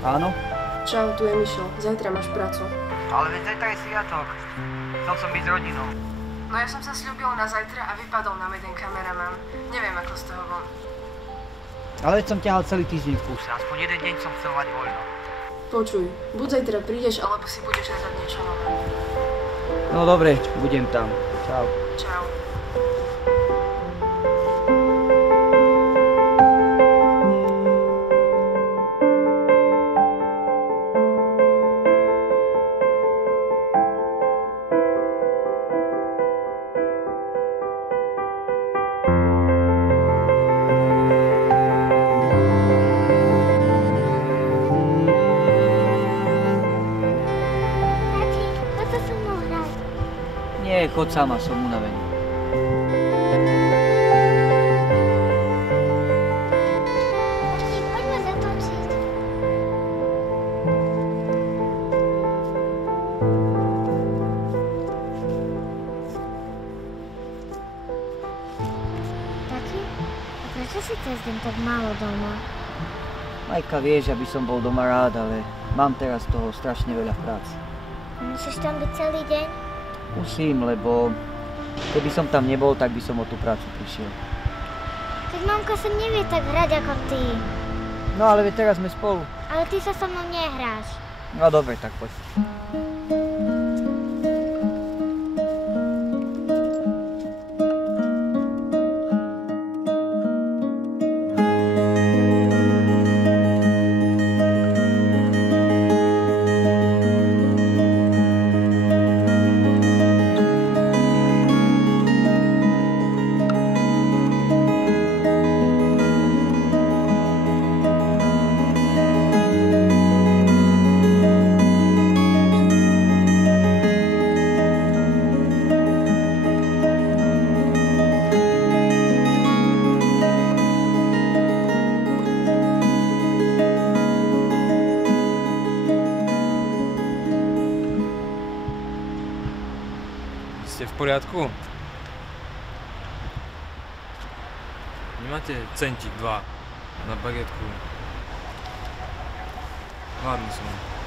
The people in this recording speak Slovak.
Áno? Čau, tu je Mišo. Zajtra máš prácu. Ale veď zajtra je sviatok. Chcel som byť s rodinou. No ja som sa sľúbil na zajtra a vypadol nám jeden kameraman. Neviem, ako z toho von. Ale veď som ťahal celý týždeň v kúse. Aspoň jeden deň som chcel mať voľno. Počuj, buď zajtra prídeš, alebo si budeš hľadať niečo nové. No dobre, budem tam. Čau. Čau. Nie, chod sama, som unavený. Poďme zatočiť. Tati, a prečo si cez deň tak málo doma? Majka vie, že by som bol doma rád, ale mám teraz toho strašne veľa práce. Musíš tam byť celý deň? Musím, lebo keby som tam nebol, tak by som o tú prácu prišiel. Keď mamka sa nevie tak hrať ako ty. No ale veď teraz sme spolu. Ale ty sa so mnou nehráš. No dobre, tak poď. Ste v poriadku? Nemáte centík, 2 na bagetku? Hladný som.